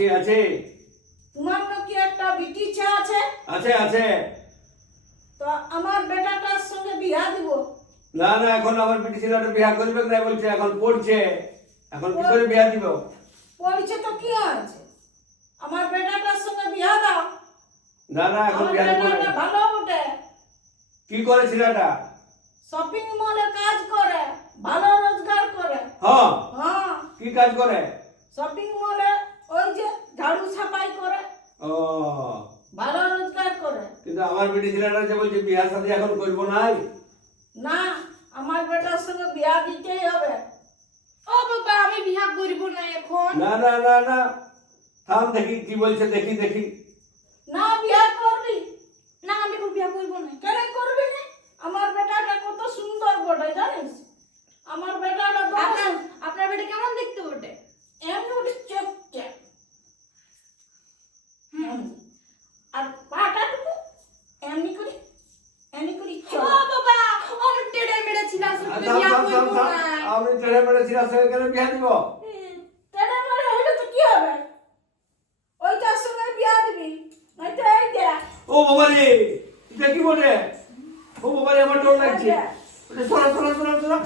আছে আছে। তোমার নাকি একটা বিটি ছা আছে? আছে আছে। তো আমার বেটাটার সঙ্গে বিয়া দিব। না না এখন আমার পিটি ছেলেটা বিয়া করবে না বলছে এখন পড়ছে। এখন কি করে বিয়া দিব? পড়ছে তো কি আছে আমার বেটাটার সঙ্গে বিয়া দাও। না না এখন বিয়া দিব না। ভালো বটে। কি করে ছেলেটা? শপিং মলে কাজ করে ভালো রোজগার করে। হ্যাঁ। হ্যাঁ। কি কাজ করে? শপিং মলে ওই যে ঝাড়ু সাফাই করে। ও। ভালো রোজগার করে। কিন্তু আমার পিটি ছেলেটা যে বলছে বিয়া শাদী এখন করব নাই? না আমার বেটার সঙ্গে বিয়া দিতেই হবে। ও বাবা আমি বিয়া করব না এখন। না না না না। থাম দেখি কি বলছে দেখি দেখি। না বিয়া করবি। না আমি এখন বিয়া করব না। কেন করবি না আমার বেটাটা কত সুন্দর বটে জানিস আমার বেটাটা তো আপনার আপনার বেটা কেমন দেখতে ওঠে এমনি উঠে চেপ চেপ হুম। আর পাটা টুকু এমনি করে এমনি করে ও চল বাবা আমি টেড়ে মেড়ে ছিলাম থাম, শুধু থাম, বিয়া থাম, থাম, করব থাম। না আমি টেড়ে মেড়ে ছিলার সঙ্গে কেন বিয়া দিব? তেনে মানে হইলে তো কি হবে? ওইটার সঙ্গে বিয়া দিবি নয়তো এই দেখ ও বাবা রে এটা কি বলে ও বাবা রে আমার ডর লাগছে। ওটা সরা সরা সরা সরা।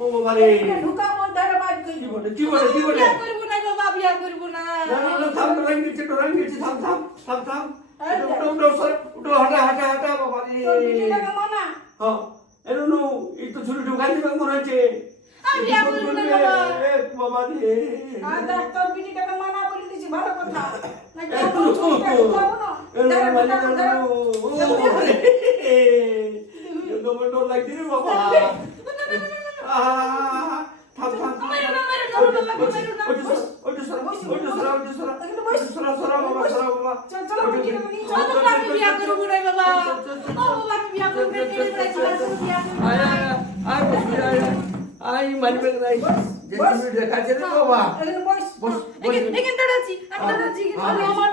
ও বাবা রে ঢুকা মধ্যে বাদ করে কি দিব কি বলে কি বলে করব না বাবা বিয়া করব না। না না থাম ডরাই গেছে ডরাই গেছে থাম থাম থাম থাম। উঠো, উঠো সর উঠো হাঁটা হাঁটা হাঁটা বাবা রে তোর বিটিটাকে মানা। হ্যাঁ এনো এই তো ছুরি ঢুকাই দিবে মনে হচ্ছে। আমি বলি না বাবা বাবা রে আদা তোর নাই যে তুমি দেখাচ্ছে রে বাবা। এখানে বস। বস বস। এখানে এখানে দাঁড়াচ্ছি আমি দাঁড়াচ্ছি আমি আমার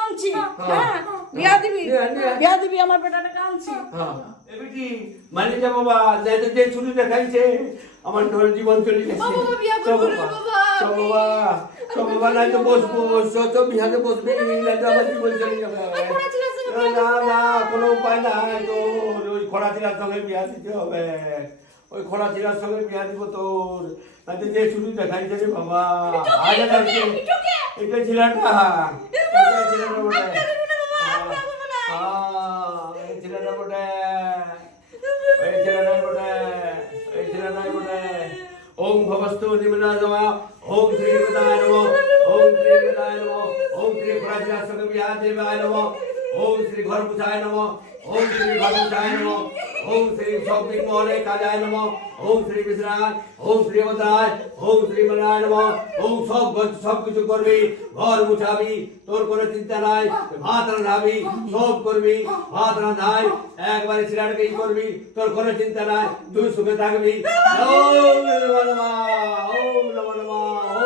আনছি হ্যাঁ। হ্যাঁ বিয়া দিবি। বিয়া দিবি আমার আনছি হ্যাঁ। এ বেটি মানে যা বাবা যাই তো যে দেখাইছে আমার ঢোল জীবন চলে গেছে। বাবা, বিয়া করব বাবা, চল বাবা চল বাবা নাই তো বসবো চল তো বিহাতে বসবি না তো আমার জীবন চলে যাবে ছেলের না না কোনো উপায় নাই তো ওই খোড়া চিলার সঙ্গে বিয়া দিতে হবে। ওই খোড়া চিলার সঙ্গে বিয়া দিব তোর। তাতে যে শুধু দেখাইছে রে বাবা। আগে লাগছে এটা ছিলাটা এটা ছিলাটা বটে। এই ছিলাটা বটে। এই ছিলাটা বটে। এই ছিলাটা বটে। ওম ভবস্তু নিমনা নমঃ ওম শ্রী গদায় নমঃ ওম শ্রী গদায় নমঃ ওম শ্রী প্রাচীন সঙ্গে বিয়া দেবায় নমঃ ওম শ্রী ঘর পুছায় নমঃ ओम श्री भगवान नमो। ओम श्री शॉपिंग मॉल काजाय नमो। ओम श्री विश्राम ओम श्री वदराय ओम श्री मनाय नमो। ओम सब बच सब कुछ करबी घर मुछाबी तोर कोरे चिंता राय भात रंधाबी सब करबी भात रंधाय, एक बार सिराड के करबी तोर कोरे चिंता राय तू सुबह थाकबी। ओम नमो नमो, ओम नमो नमो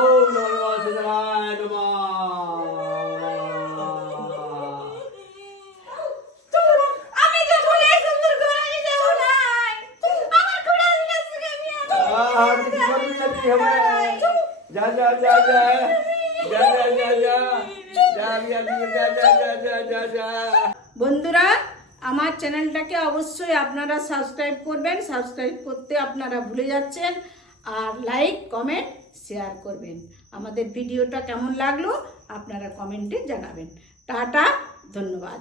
বন্ধুরা, আমার চ্যানেলটাকে অবশ্যই আপনারা সাবস্ক্রাইব করবেন সাবস্ক্রাইব করতে আপনারা ভুলে যাচ্ছেন, আর লাইক কমেন্ট শেয়ার করবেন। আমাদের ভিডিওটা কেমন লাগল, আপনারা কমেন্টে জানাবেন। টাটা, ধন্যবাদ।